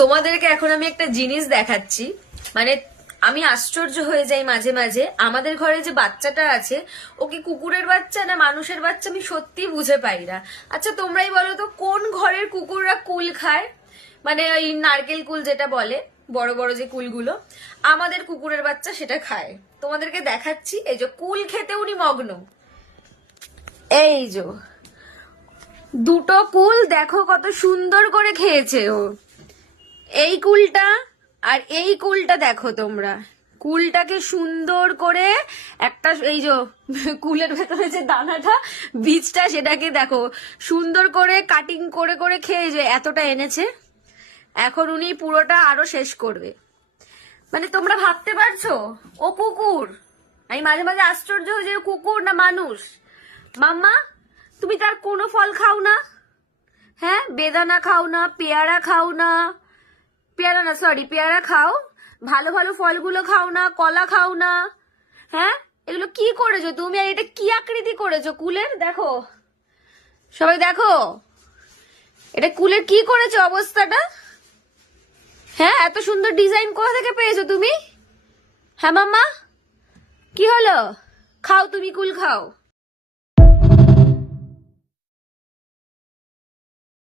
তোমাদেরকে এখন আমি একটা জিনিস দেখাচ্ছি, মানে আমি আশ্চর্য হয়ে যাই মাঝে মাঝে। আমাদের ঘরে যে বাচ্চাটা আছে, ও কি কুকুরের বাচ্চা না মানুষের বাচ্চা আমি সত্যি বুঝে পাই না। আচ্ছা তোমরাই বলো তো, কোন ঘরের কুকুররা কুল খায়? মানে ওই নারকেল কুল যেটা বলে, বড় বড় যে কুলগুলো, আমাদের কুকুরের বাচ্চা সেটা খায়। তোমাদেরকে দেখাচ্ছি, এই যে কুল খেতে উনি মগ্ন। এই যে দুটো কুল দেখো কত সুন্দর করে খেয়েছে ও। এই কুলটা আর এই কুলটা দেখো তোমরা, কুলটাকে সুন্দর করে একটা, এই যে কুলের ভেতরে যে দানাটা বীজটা সেটাকে দেখো সুন্দর করে কাটিং করে করে খেয়ে যে এতটা এনেছে। এখন উনি পুরোটা আরো শেষ করবে। মানে তোমরা ভাবতে পারছো ও কুকুর? আমি মাঝে মাঝে আশ্চর্য হয়ে যাই, ও কুকুর না মানুষ। মাম্মা, তুমি তার কোনো ফল খাও না? হ্যাঁ, বেদানা খাও না, পেয়ারা খাও না, পেয়ারা না সরি পেয়ারা খাও, ভালো ভালো ফলগুলো খাও না, কলা খাও না। হ্যাঁ, এগুলো কি করেছো তুমি? আর এটা কি আকৃতি করেছো কুলের? দেখো সবাই দেখো, এটা কুলের কি করেছো অবস্থাটা? হ্যাঁ, এত সুন্দর ডিজাইন কোথা থেকে পেয়েছো তুমি? হ্যাঁ মাম্মা, কি হলো? খাও, তুমি কুল খাও।